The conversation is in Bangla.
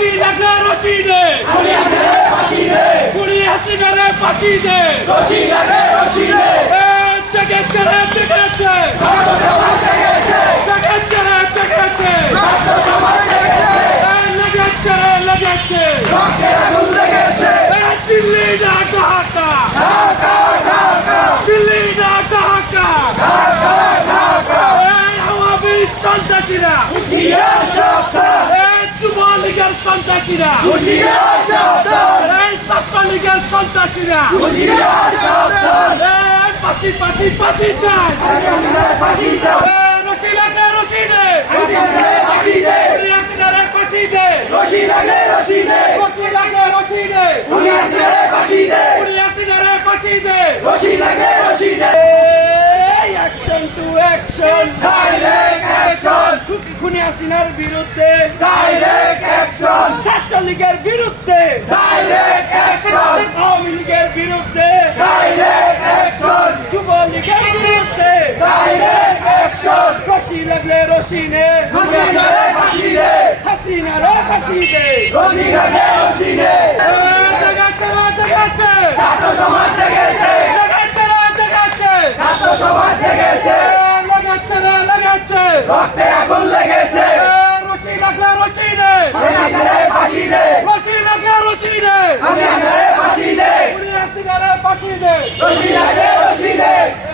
রশি লাগলে রশি দে। কুড়ি হাতি করে ফাঁসি দে। জেগেছে জেগেছে। লেগেছে দিল্লি না ঢাকা দিল্লি না ঢাকা এই আওয়ামী সন্ত্রাসীরা এই যুব লীগের সন্ত্রাসীরা। এই ছাত্রলীগের সন্ত্রাসীরা। পাশি পাশি পাশি চাই। এই রশি লাগে রশি দে কুড়ি হাতি করে ফাঁসি দে রশি লাগে রশি দে কুড়ি হাতি করে ফাঁসি দে অ্যাকশন টু অ্যাকশন খুনি হাসিনার বিরুদ্ধে ছাত্রলীগের বিরুদ্ধে আওয়ামী লীগের বিরুদ্ধে যুব লীগের বিরুদ্ধে রশি লাগলে রশি নে। হাসিনারও ফাঁসি দে। জগাচ্ছে রে জগাচ্ছে জগাচ্ছে রে জগাচ্ছে লাগাচ্ছে রে লাগাচ্ছে রক্তে আগুন ফাঁসি দে ফাঁসি লাগে রশি দে ফাঁসি লাগে ফাঁসি দে পুলিশ লাগে